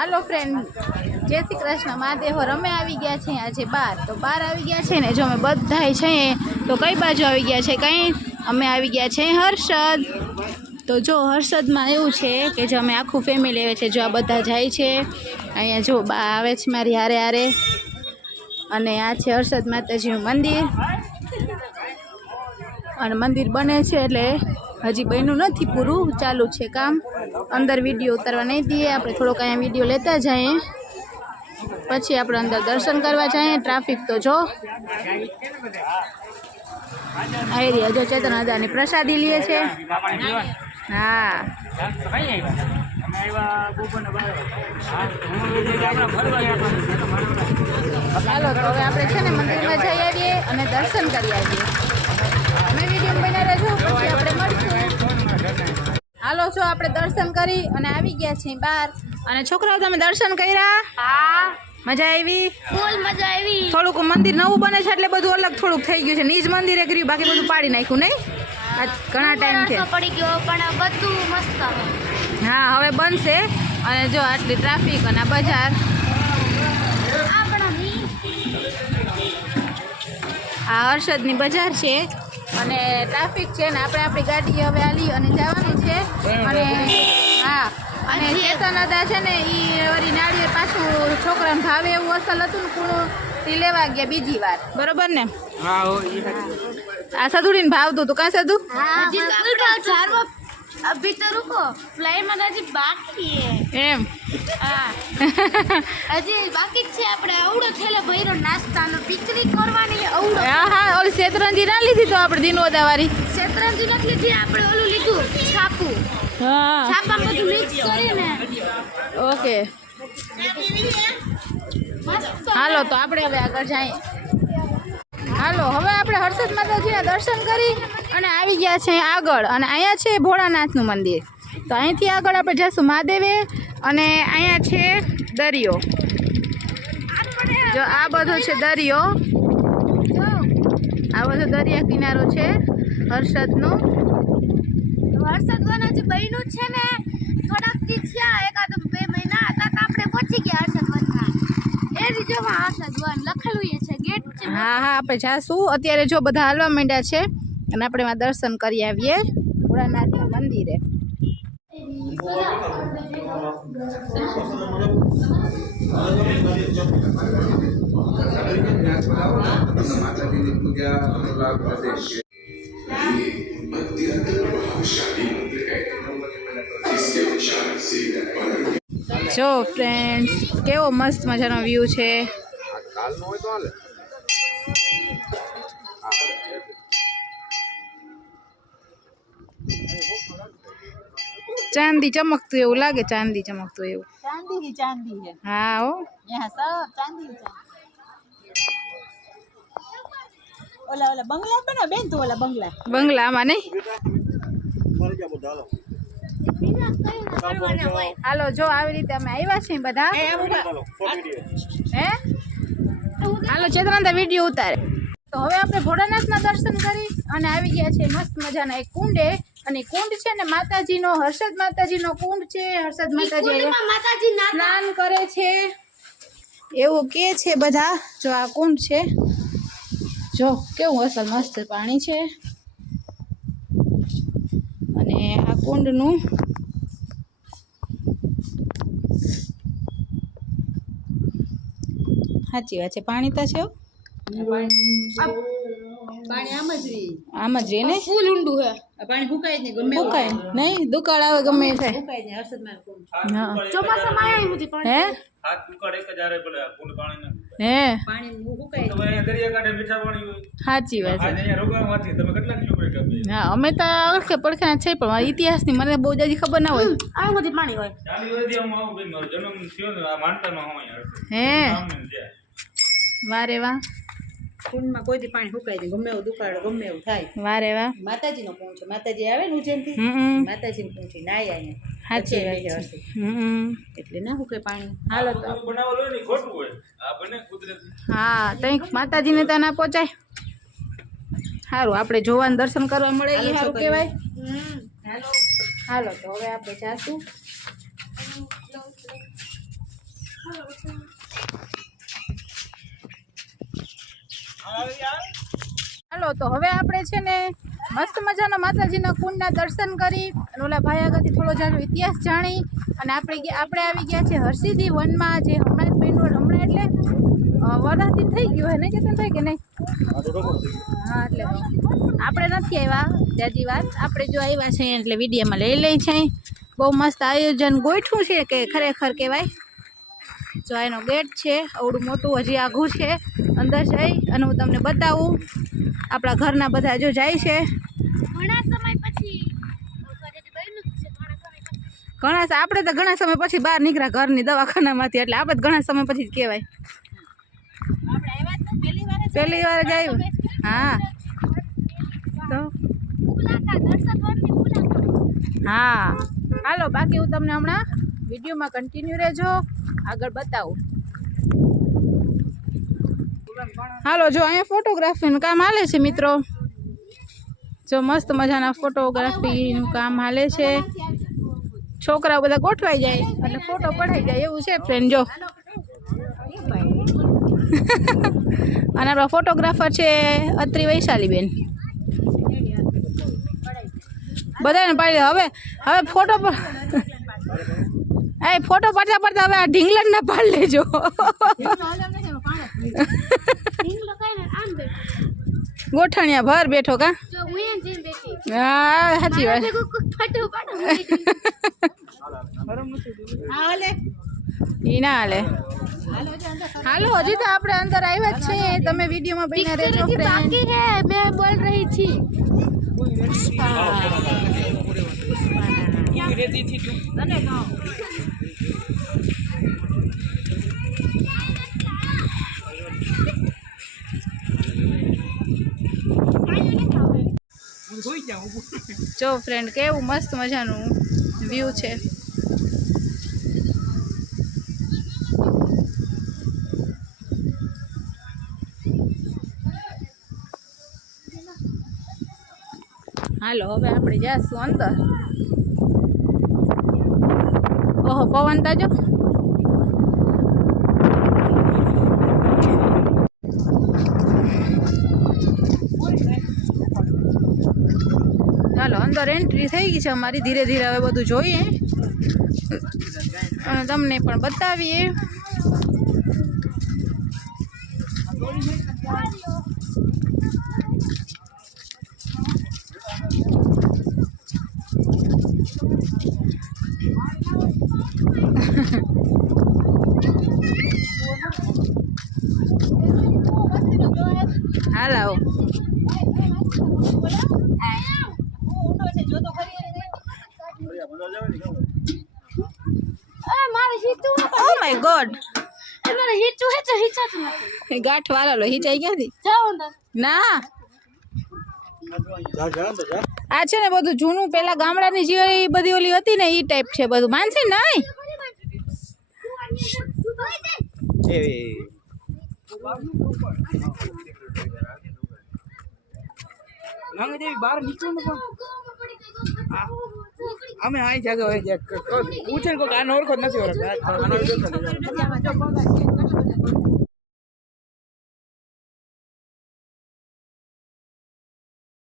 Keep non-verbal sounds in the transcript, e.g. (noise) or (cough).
હાલો friend જય શ્રી કૃષ્ણ. મહાદેવ રમે આવી ગયા છે આજે બાર. તો બાર આવી ગયા છે ને, જો અમે બધાય છે તો કઈ બાજુ આવી ગયા છે? કઈ? અમે આવી ગયા છે હર્ષદ. તો જો હર્ષદમાં એવું છે કે જો અમે આખું ફેમિલી આવે છે, જો આ બધા જાય છે. અહીંયા જો બા આવે છે મારી હારે હારે. અને આ છે હર્ષદ માતાજીનું મંદિર. અને મંદિર બને છે એટલે હજી બન્યું નથી પૂરું, ચાલુ છે કામ. અંદર વીડિયો ઉતારવા નહીં દઈએ, આપણે થોડોક અહીંયા વીડિયો લેતા જઈએ. પછી આપણે અંદર દર્શન કરવા જઈએ, ટ્રાફિક તો જો. આ એરિયા જો ચેતન અદાની પ્રસાદી લે છે. હા. ચાલો તો હવે આપણે છે ને મંદિરમાં જઈ આવીએ અને દર્શન કરી આવીએ. અમે વીડિયો બના રહેજો પછી આપણે મળશું. હાલો છો આપણે દર્શન કરી અને આવી ગયા છીએ બહાર. અને છોકરાઓ તમે દર્શન કર્યા? હા. મજા આવી? ફૂલ મજા આવી. થોડુંક મંદિર નવું બને છે એટલે બધું અલગ થોડુંક થઈ ગયું છે. નીજ મંદિરે કર્યું બાકી બધું પાડી નાખ્યું નહીં? ઘણા ટાઈમ છે. પડી ગયો પણ બધું મસ્ત. હા હવે બનશે. અને જો આટલી ટ્રાફિક અને બજાર. આ હર્ષદની બજાર છે અને ટ્રાફિક છે ને આપણે આપણી ગાડી હવે આલી અને જવાનું છે. અને હા અને ચેતન અદા છે ને એ વળી નાળિયેર પાછું છોકરાને ભાવે એવું અસલ હતું ને કૂણું તે લેવા ગયા બીજી વાર. બરોબર ને? આ સધુડીને ભાવતું તું કાં સધુ? અભી तो रुको ફ્લાઈ માં હજી બાકી હે એમ? હા હજી બાકી છે આપણે અવડો થેલો ભૈરો નાસ્તાનો પિકનિક કરવાની અવડો હા હા ઓલી શેતરંજી ના લીધી તો આપણે દિનોદા વાળી શેતરંજી નથી લીધી આપણે ઓલું લીધું છાપુ. હા. છાપા બધું મિક્સ કરીને. ઓકે. હાલો તો આપણે હવે આગળ જઈએ. હાલો, હવે આપણે હર્ષદ માતાજીના દર્શન કરી અને આવી ગયા છે આગળ. અને અહીંયા છે ભોળાનાથનું મંદિર. તો અહીંથી આગળ આપણે જઈશું મહાદેવે અને અહીંયા છે દરિયો. જો, આ બધો છે દરિયો. આ બધો દરિયા કિનારો છે હર્ષદનો. વરસાદ વન હજી બન્યું છે ને? થોડાક થયા, એકાદ બે મહિના હતા આપણે પહોંચી ગયા હર્ષદ વનમાં. એ રીતમાં હર્ષદ વન લખેલું હા હા આપણે જાશું. અત્યારે જો બધા હાલવા માંડ્યા છે અને આપણે એમાં દર્શન કરી આવીએ. ભોળાનાથના મંદિરે. જો ફ્રેન્ડ્સ કેવો મસ્ત મજાનો વ્યૂ છે. ચાંદી ચમકતું એવું લાગે ચાંદી ચમકતું એવું. ચાંદી હી ચાંદી હા ઓ ચાંદી. ઓલા ઓલા બંગલા બના બેન તો ઓલા બંગલા? બંગલા માં નહીં? હાલો જો આવી રીતે અમે આવ્યા છીએ બધા. હે? હાલો ચેતનાંતા વીડિયો ઉતારે. તો હવે આપણે ભોળાનાથના દર્શન કરી અને આવી ગયા છે મસ્ત મજાના એક કુંડે. અને કુંડ છે ને માતાજીનો હર્ષદ માતાજીનો કુંડ છે. હર્ષદ માતાજી સ્નાન કરે છે. એવું કે છે બધા જો આ કુંડ છે. જો કેવું અસલ મસ્ત પાણી છે. અને આ કુંડનું સાચી વાત છે. પાણી તો છે આમ જ રહી આમ જ રે ને? ફૂલ ઊંડું હે. પાણી ફૂકાય જ નહીં ગમે ફૂકાય નહીં. દુકાળ આવે ગમે એ થાય. ફૂકાય નહીં હર્ષદ કોણ હા. ચોમાસામાં આવ્યા સુધી પણ? હે? હાથ દુકાળ એક જ હારે ભલે કુંડ પાણી હે? પાણી ફૂકાય તમે દરિયા કાંઠે મીઠા પાણી હોય. સાચી વાત છે. અહીંયા રોગવામાંથી તમે કેટલા કિલોમીટર ગમે હા અમે તો ઓળખે પડખે છે પણ ઇતિહાસની મને બહુ જાજી ખબર ના હોય. આવું બધી પાણી હોય. ચાલી હું આવું જન્મ થયો ને માનતા ન હોય હે? સામે છે. વારે વાહ. કુંડમાં કોઈ દી પાણી સુકાય જાય ગમે એવું દુકાળ ગમે એવું થાય. વારે વાહ. માતાજીનો કુંડ છે માતાજી આવે ને ઉજ્જૈનથી? માતાજીનું કુંડ છે નાય અહીંયા સાચી વાત છે. હમ એટલે ના સુકે પાણી. હાલો તો. ને ખોટું હોય. આ બને કુદરતી. હા તઈ માતાજીને તો ના પહોંચાય સારું આપણે જોવાનું દર્શન કરવા મળે એ સારું કહેવાય. હાલો તો હવે આપણે જાશું. હાલો, તો હવે આપણે છે ને મસ્ત મજાના માતાજીના કુંડના દર્શન કરી અને ઓલા ભાઈ આગળથી થોડો જાણો ઇતિહાસ જાણી અને આપણે આપણે આવી ગયા છે હરસિદ્ધિ વનમાં, જે હમણાં જ બન્યું હમણાં એટલે વરાથી થઈ ગયું હોય ને કેતનભાઈ કે નહીં? હા, એટલે આપણે નથી આવ્યા, જાજી વાત. આપણે જો આવ્યા છે એટલે વિડીયોમાં લઈ લઈ છે. બહુ મસ્ત આયોજન ગોઠવું છે કે ખરેખર કહેવાય? જો આ એનો ગેટ છે અવડું મોટું હજી આઘું છે. અંદર જઈ અને હું તમને બતાવું. આપણા ઘરના બધા જો જાય છે. ઘણા સમય પછી. ઘણા આપણે તો ઘણા સમય પછી બહાર નીકળ્યા ઘરની દવાખાનામાંથી એટલે આપણે ઘણા સમય પછી જ કહેવાય. પહેલી વાર જ આવ્યું. હા. તો? હા. હાલો બાકી હું તમને હમણાં વિડીયોમાં કન્ટિન્યુ રહેજો. આગળ બતાવું. હાલો, જો અહીંયા ફોટોગ્રાફીનું કામ હાલે છે, મિત્રો. જો મસ્ત મજાના ફોટોગ્રાફીનું કામ હાલે છે. છોકરાઓ બધા ગોઠવાઈ જાય, એટલે ફોટો પડાઈ જાય, એવું છે ફ્રેન્ડ જો. (laughs) અને આપણો ફોટોગ્રાફર છે અત્રી વૈશાલીબેન. બધાને પાડી હવે હવે ફોટો પર એ ફોટો પડતા પડતા હવે આ ઢીંગલન ના પાડ લેજો. ગોઠણિયા ભર બેઠો કા? હા સાચી વાત. ઈ હાલે. હાલો હજી તો આપણે અંદર આવ્યા જ છે તમે વિડીયોમાં બોલ રહી છી. જો ફ્રેન્ડ કેવું મસ્ત મજાનું વ્યૂ છે. હાલો, હવે આપણે જઈશું અંદર. ઓહો, પવન તાજો ચાલો અંદર એન્ટ્રી થઈ ગઈ છે અમારી ધીરે ધીરે હવે બધું જોઈએ અને તમને પણ બતાવીએ હાલ આવો ઓ માય ગોડ એ મારે હીચું હે તો હીચાતું નથી ગાંઠ વાળા લો હિંચાઈ ક્યાંથી જાઓ અંદર ના. આ છે ને બધું જૂનું પેલા ગામડાની જે બધી ઓલી હતી ને એ ટાઈપ છે બધું. માનસી નહીં? બહાર નીકળો ને પણ અમે હાઈ જાગે હોય છે પૂછે કોઈ આનો ઓળખો જ નથી ઓળખતા.